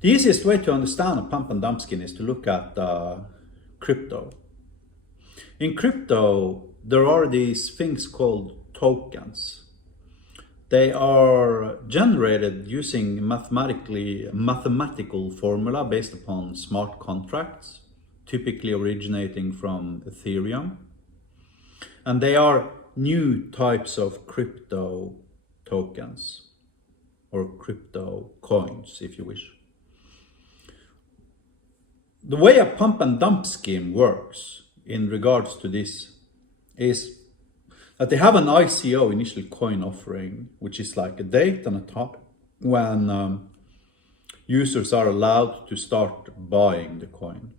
The easiest way to understand a pump and dump scheme is to look at crypto. In crypto, there are these things called tokens. They are generated using mathematical formula based upon smart contracts, typically originating from Ethereum. And they are new types of crypto tokens, or crypto coins, if you wish. The way a pump and dump scheme works in regards to this is that they have an ICO, initial coin offering, which is like a date and a time when users are allowed to start buying the coin.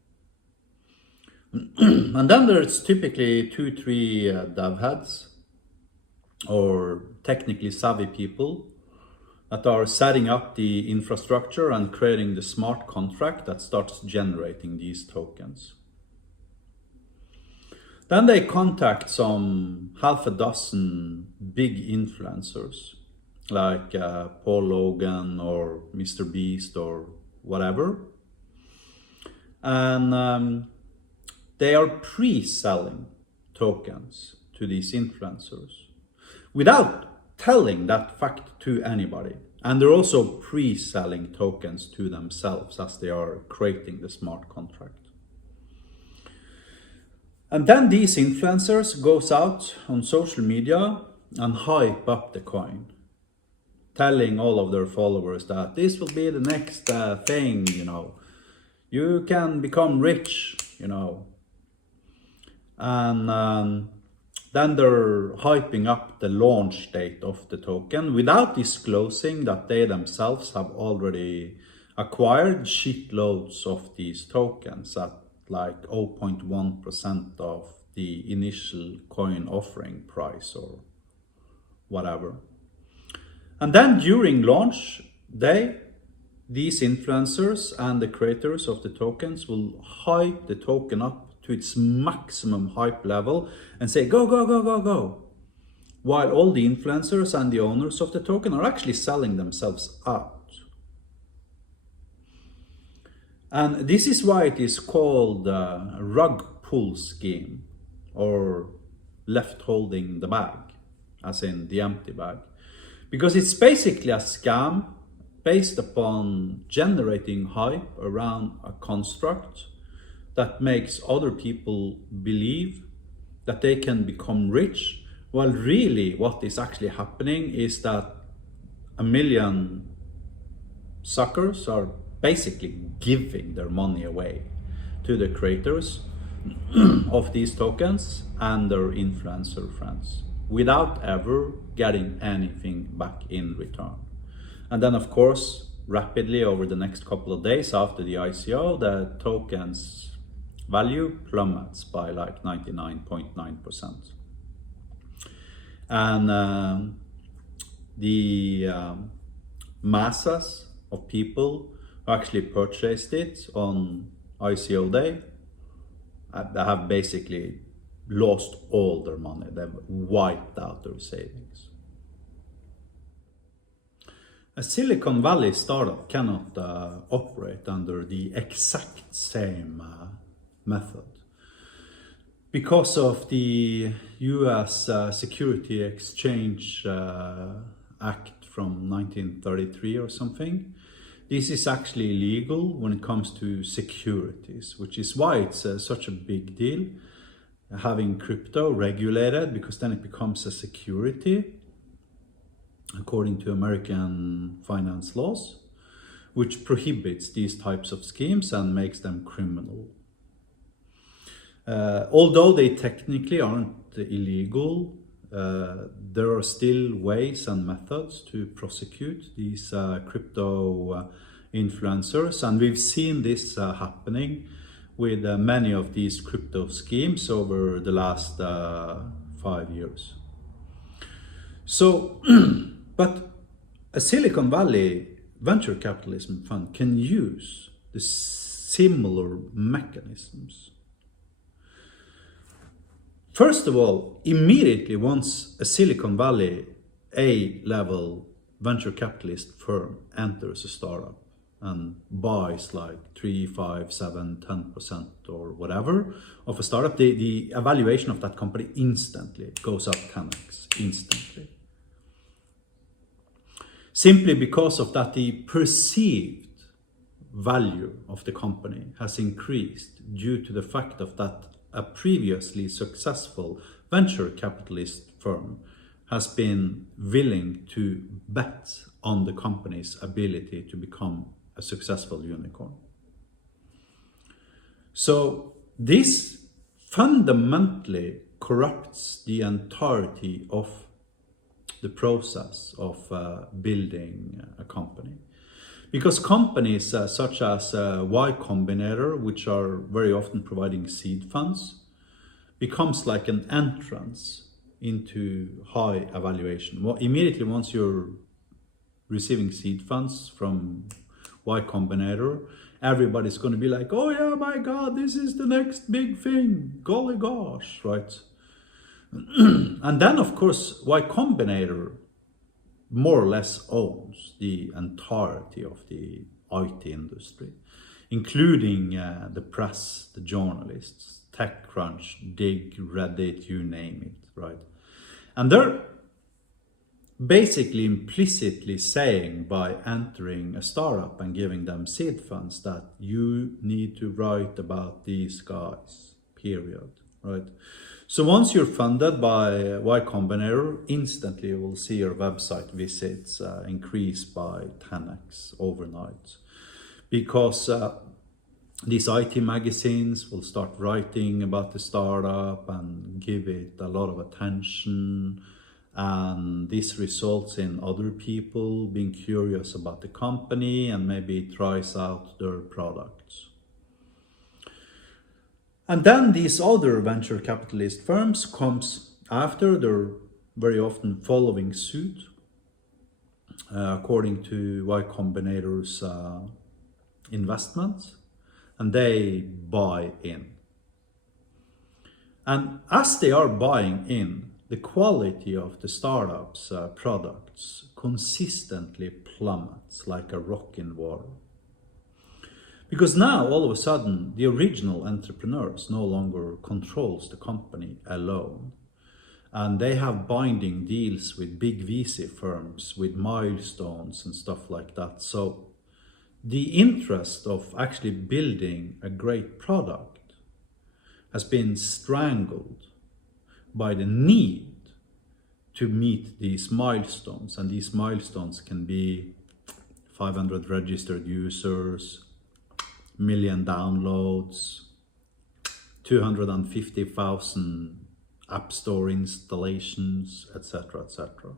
And then there's typically 2-3 dev heads or technically savvy people that are setting up the infrastructure and creating the smart contract that starts generating these tokens. Then they contact some half a dozen big influencers like Paul Logan or Mr. Beast or whatever. And they are pre-selling tokens to these influencers without telling that fact to anybody. And they're also pre-selling tokens to themselves as they are creating the smart contract. And then these influencers goes out on social media and hype up the coin, telling all of their followers that this will be the next thing, you can become rich, and then they're hyping up the launch date of the token without disclosing that they themselves have already acquired shitloads of these tokens at like 0.1% of the initial coin offering price or whatever. And then during launch day, these influencers and the creators of the tokens will hype the token up to its maximum hype level and say, go, go, go, go, go. While all the influencers and the owners of the token are actually selling themselves out. And this is why it is called a rug pull scheme, or left holding the bag, as in the empty bag. Because it's basically a scam based upon generating hype around a construct that makes other people believe that they can become rich, while really what is actually happening is that a million suckers are basically giving their money away to the creators of these tokens and their influencer friends without ever getting anything back in return. And then of course, rapidly over the next couple of days after the ICO, the tokens value plummets by like 99.9%. And the masses of people who actually purchased it on ICO day have basically lost all their money. They've wiped out their savings. A Silicon Valley startup cannot operate under the exact same method because of the US Security Exchange Act from 1933 or something. This is actually illegal when it comes to securities, which is why it's such a big deal having crypto regulated, because then it becomes a security according to American finance laws, which prohibits these types of schemes and makes them criminal. Although they technically aren't illegal, there are still ways and methods to prosecute these crypto influencers, and we've seen this happening with many of these crypto schemes over the last 5 years. So, but a Silicon Valley venture capitalism fund can use the similar mechanisms. First of all, immediately once a Silicon Valley A-level venture capitalist firm enters a startup, and buys like 3, 5, 7, 10% or whatever of a startup, the evaluation of that company instantly goes up 10x, instantly. Simply because of that, the perceived value of the company has increased due to the fact of that a previously successful venture capitalist firm has been willing to bet on the company's ability to become a successful unicorn. So this fundamentally corrupts the entirety of the process of building a company. Because companies such as Y Combinator, which are very often providing seed funds, becomes like an entrance into high evaluation. Well, immediately once you're receiving seed funds from Y Combinator, everybody's going to be like, oh yeah, my God, this is the next big thing. Golly gosh, right? And then, of course, Y Combinator more or less owns the entirety of the IT industry, including the press, the journalists, TechCrunch, Dig, Reddit, you name it, right? And they're basically implicitly saying by entering a startup and giving them seed funds that you need to write about these guys, period, right? So once you're funded by Y Combinator, instantly you will see your website visits increase by 10x overnight. Because these IT magazines will start writing about the startup and give it a lot of attention. And this results in other people being curious about the company and maybe tries out their products. And then these other venture capitalist firms comes after, they're very often following suit according to Y Combinator's investments, and they buy in. And as they are buying in, the quality of the startup's products consistently plummets like a rock in water. Because now, all of a sudden, the original entrepreneurs no longer controls the company alone. And they have binding deals with big VC firms, with milestones and stuff like that. So the interest of actually building a great product has been strangled by the need to meet these milestones. And these milestones can be 500 registered users, million downloads, 250,000 app store installations, etc., etc.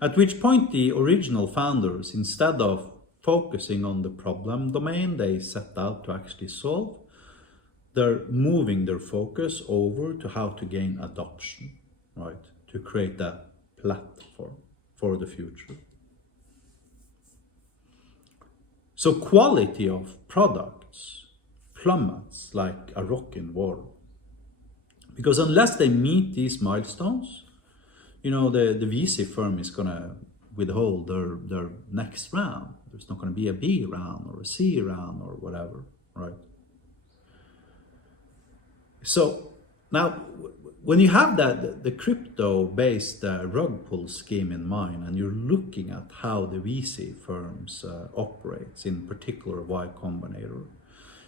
At which point the original founders, instead of focusing on the problem domain they set out to actually solve, they're moving their focus over to how to gain adoption, right? To create a platform for the future. So quality of products plummets like a rock in water. Because unless they meet these milestones, you know, the VC firm is gonna withhold their next round. There's not gonna be a B round or a C round or whatever, right? So now, when you have the crypto-based rug pull scheme in mind, and you're looking at how the VC firms operates, in particular Y Combinator,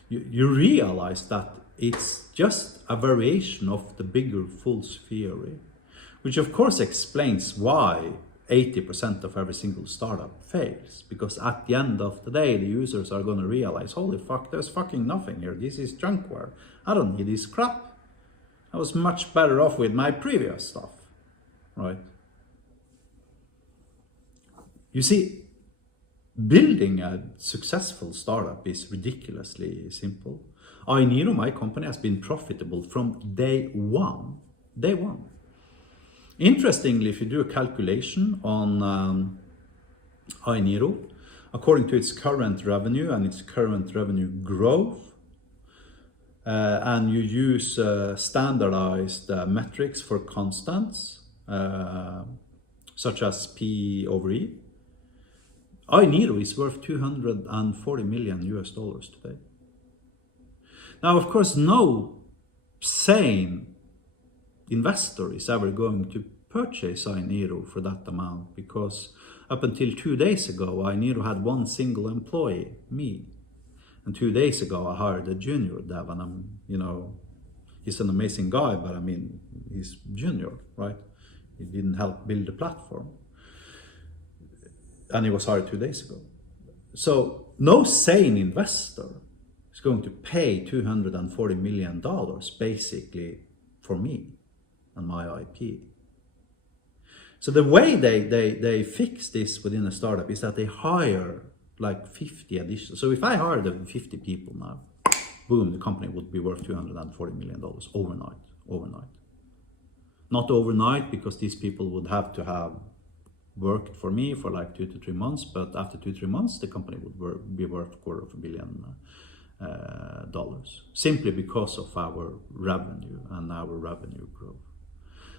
you realize that it's just a variation of the bigger fools theory, which of course explains why 80% of every single startup fails. Because at the end of the day, the users are going to realize, holy fuck, there's fucking nothing here. This is junkware. I don't need this crap. I was much better off with my previous stuff, right? You see, building a successful startup is ridiculously simple. Ainiro, my company, has been profitable from day one. Day one. Interestingly, if you do a calculation on Ainiro, according to its current revenue and its current revenue growth, and you use standardized metrics for constants, such as P over E, iNiro is worth 240 million US dollars today. Now, of course, no sane investor is ever going to purchase iNiro for that amount, because up until 2 days ago, iNiro had one single employee, me. And 2 days ago, I hired a junior dev, and he's an amazing guy, but I mean, he's junior, right? He didn't help build the platform. And he was hired 2 days ago. So no sane investor is going to pay $240 million basically for me and my IP. So the way they fix this within a startup is that they hire like 50 additional. So if I hired 50 people now, boom, the company would be worth $240 million overnight. Not overnight, because these people would have to have worked for me for like 2 to 3 months, but after 2-3 months, the company would be worth $250 million, simply because of our revenue and our revenue growth.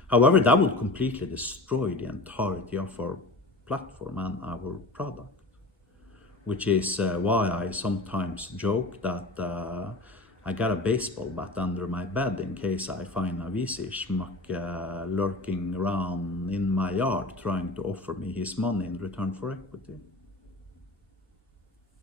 However, that would completely destroy the entirety of our platform and our product, which is why I sometimes joke that I got a baseball bat under my bed in case I find a VC schmuck lurking around in my yard trying to offer me his money in return for equity.